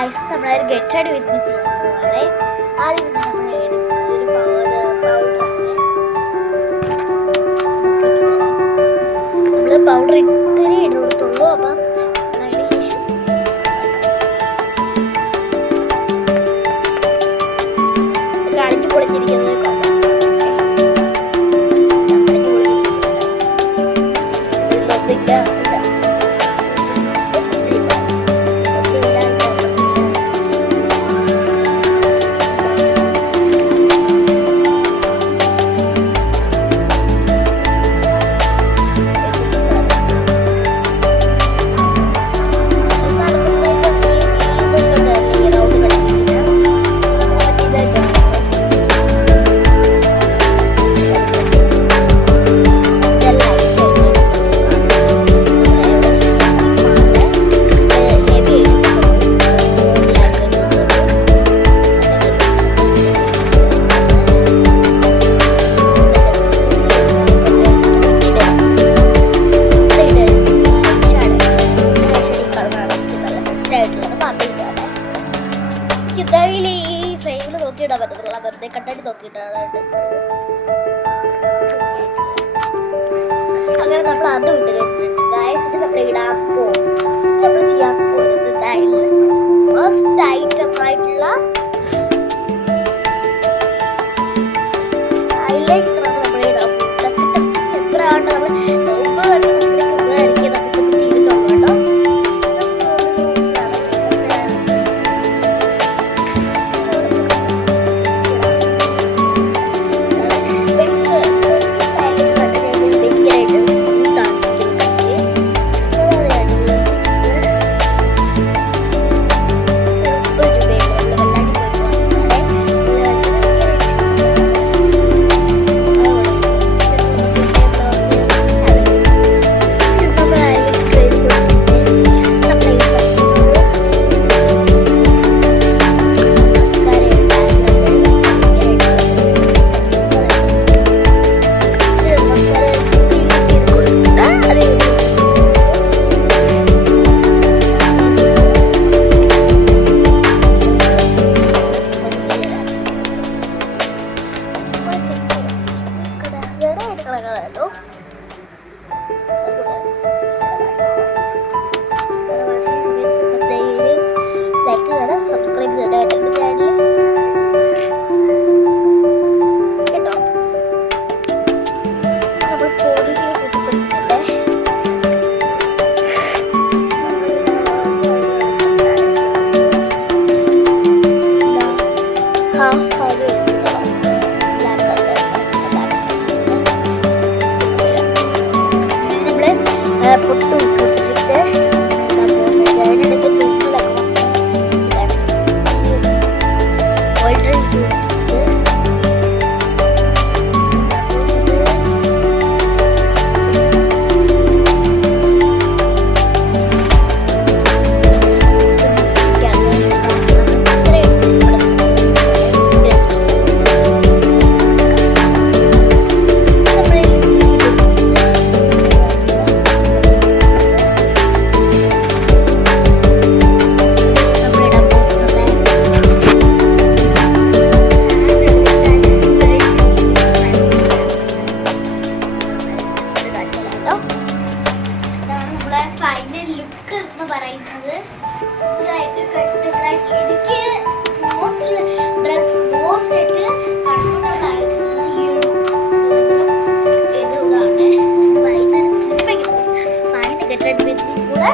Ice നമ്മളൊരു get ready with me ചെയ്യാൻ പോവാണ്. ആദ്യം നമ്മൾ എടുക്കുന്നത് ഒരു പൗഡറാണ്. നമ്മൾ പൗഡർ ഇത്തിരി ഇടുത്തുള്ളൂ. അപ്പം അതിന് ശേഷം കളിഞ്ഞു പൊളിഞ്ഞിരിക്കുന്നത് ഈ ഫ്രെയിമിൽ നോക്കിയിടാൻ പറ്റത്തില്ല, വെറുതെ കട്ടായിട്ട് നോക്കിയിട്ടാണ്. അങ്ങനെ നമ്മൾ അതും ഇട്ട് കഴിച്ചിട്ടുണ്ട്. ഗായസിന് നമ്മൾ ഇടാൻ പോകും. നമ്മൾ ചെയ്യാൻ പോകുന്നത് ഫസ്റ്റ് ഐറ്റം ആയിട്ടുള്ള ഹൈലൈറ്ററാണ് നമ്മൾ ഇടാൻ പോകുന്നത്. എത്ര ആണ്ട് നമ്മൾ സബ്സ്ക്രൈബ് ചെയ്തിട്ട് ചാനൽ കേട്ടോ. നമ്മൾ പൊടിയിലേക്ക് ഇട്ടിട്ടുണ്ട്. ഹാഫ് അത് നമ്മള് പൊട്ടു കൊടുത്തിട്ടുണ്ട്. അതിനിടയ്ക്ക് തൂക്കിലൊക്കെ ഫൈനൽ ലുക്ക് എന്ന് പറയുന്നത്. എനിക്ക് മോസ്റ്റ് ആയിട്ട് കംഫർട്ടബിൾ ആയിട്ടുള്ളത് ഈ ഒരു ഇതാണ്. വൈകുന്നേരം സിനിമയ്ക്ക് പോകും. അതിൻ്റെ ഗെറ്റ് റെഡി വിത്ത് മീ കൂടെ